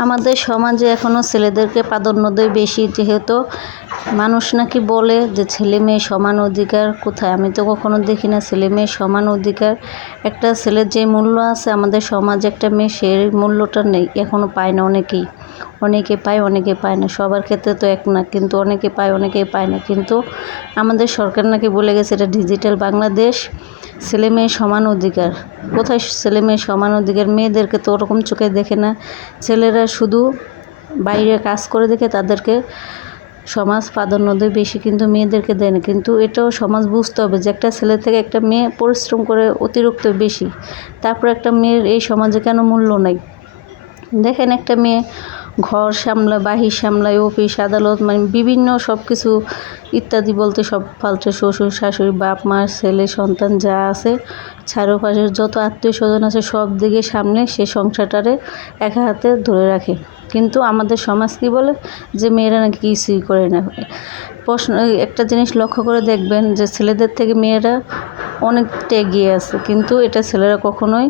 আমাদের সমাজে এখনও ছেলেদেরকে প্রাধান্য দেয় বেশি, যেহেতু মানুষ নাকি বলে যে ছেলে মেয়ে সমান অধিকার কোথায়? আমি তো কখনো দেখি না ছেলে মেয়ে সমান অধিকার। একটা ছেলের যে মূল্য আছে আমাদের সমাজে একটা মেয়ে সেই মূল্যটা নেই এখনও পায় না অনেকেই। অনেকে পায় অনেকে পায় না। সবার ক্ষেত্রে তো এক না, কিন্তু অনেকে পায় অনেকে পায় না। কিন্তু আমাদের সরকার নাকি বলে গেছে এটা ডিজিটাল বাংলাদেশ। ছেলে মেয়ে সমান অধিকার। কোথায় ছেলে মেয়ে সমান অধিকার? মেয়েদেরকে তো ওরকম চোখে দেখে না। ছেলেরা শুধু বাইরে কাজ করে দেখে তাদেরকে সমাজ প্রাধান্য দেয় বেশি, কিন্তু মেয়েদেরকে দেয় না। কিন্তু এটাও সমাজ বুঝতে হবে যে একটা ছেলে থেকে একটা মেয়ে পরিশ্রম করে অতিরিক্ত বেশি। তারপর একটা মেয়ের এই সমাজে কেন মূল্য নেই? দেখেন একটা মেয়ে ঘর সামলায় বাহির সামলায়, অফিস, আদালত মানে বিভিন্ন সব কিছু ইত্যাদি বলতে সব ফালতু শ্বশুর, শাশুড়ি, বাপ, মা, ছেলে, সন্তান যা আছে, চারপাশের যত আত্মীয় স্বজন আছে সব দিকে সামনে সে সংসারটারে একা হাতে ধরে রাখে। কিন্তু আমাদের সমাজ কী বলে? যে মেয়েরা নাকি কিছুই করে না। প্রশ্ন, একটা জিনিস লক্ষ্য করে দেখবেন যে ছেলেদের থেকে মেয়েরা অনেকটা এগিয়ে আছে, কিন্তু এটা ছেলেরা কখনোই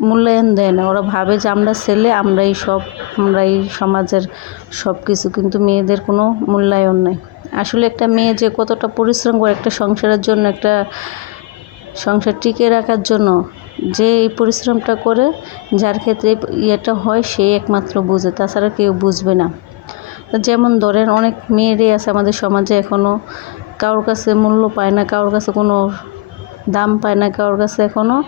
মূল্যায়ন দেয় না। ওরা ভাবে যে আমরা ছেলে, আমরাই সব, আমরাই সমাজের সব কিছু কিন্তু মেয়েদের কোনো মূল্যায়ন নেই। আসলে একটা মেয়ে যে কতটা পরিশ্রম করে একটা সংসারের জন্য, একটা সংসার টিকে রাখার জন্য, যে এই পরিশ্রমটা করে, যার ক্ষেত্রে ইয়েটা হয়, সে একমাত্র বুঝে, তাছাড়া কেউ বুঝবে না। যেমন ধরেন, অনেক মেয়েরই আছে আমাদের সমাজে এখনও কারোর কাছে মূল্য পায় না, কারোর কাছে কোনো দাম পায় না, কারোর কাছে এখনও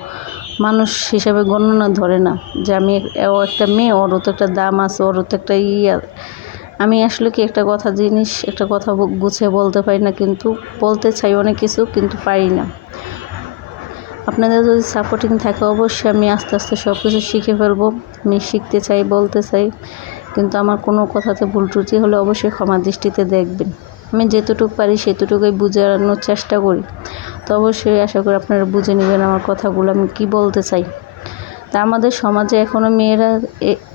মানুষ হিসাবে গণনা ধরে না যে আমি ও একটা মেয়ে ওরও তো একটা দাম আছে ওরও তো একটা ইয়ে আমি আসলে কি একটা কথা জিনিস, একটা কথা গুছিয়ে বলতে পারি না, কিন্তু বলতে চাই অনেক কিছু, কিন্তু পারি না। আপনাদের যদি সাপোর্টিং থাকে, অবশ্যই আমি আস্তে আস্তে সব কিছু শিখে ফেলব। আমি শিখতে চাই, বলতে চাই, কিন্তু আমার কোনো কথাতে ভুল ত্রুটি হলে অবশ্যই ক্ষমা দৃষ্টিতে দেখবেন। আমি যেতটুকু পারি সেতটুকুই বুঝানোর চেষ্টা করি। তো অবশ্যই আশা করি আপনারা বুঝে নেবেন আমার কথাগুলো, আমি কি বলতে চাই। তা আমাদের সমাজে এখনও মেয়েরা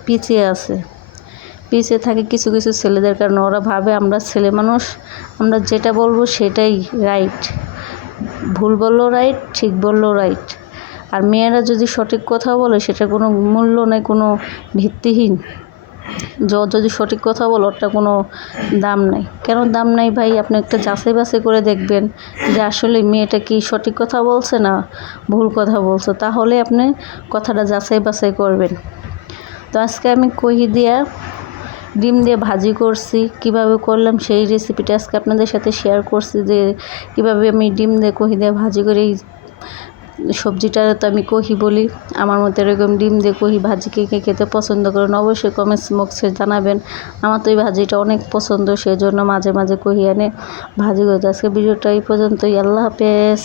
পিছিয়ে আছে। পিছিয়ে থাকে কিছু কিছু ছেলেদের কারণে। ওরা ভাবে আমরা ছেলে মানুষ, আমরা যেটা বলব সেটাই রাইট ভুল বললেও রাইট ঠিক বললেও রাইট আর মেয়েরা যদি সঠিক কথা বলে, সেটা কোনো মূল্য নেই কোনো ভিত্তিহীন। যদি সঠিক কথা বলো ওটা কোনো দাম নাই। কেন দাম নাই ভাই? আপনি একটা যাচাই বাছাই করে দেখবেন যে আসলে মেয়েটা কি সঠিক কথা বলছে না ভুল কথা বলছে। তাহলে আপনি কথাটা যাচাই বাছাই করবেন। তো আজকে আমি কহি দিয়া ডিম দিয়ে ভাজি করছি, কীভাবে করলাম সেই রেসিপিটা আজকে আপনাদের সাথে শেয়ার করছি যে কীভাবে আমি ডিম দিয়ে কহি দিয়ে ভাজি করে সবজিটা তো আমি কহি বলি। আমার মতো এরকম ডিম দিয়ে কহি ভাজি কে কে খেতে পছন্দ করেন, অবশ্যই কমেন্টস বক্সে জানাবেন। আমার তো এই ভাজিটা অনেক পছন্দ সেই জন্য মাঝে মাঝে কহি আনে। ভাজি করতে আজকে ভিডিওটা এই পর্যন্তই। আল্লাহ হাফেজ।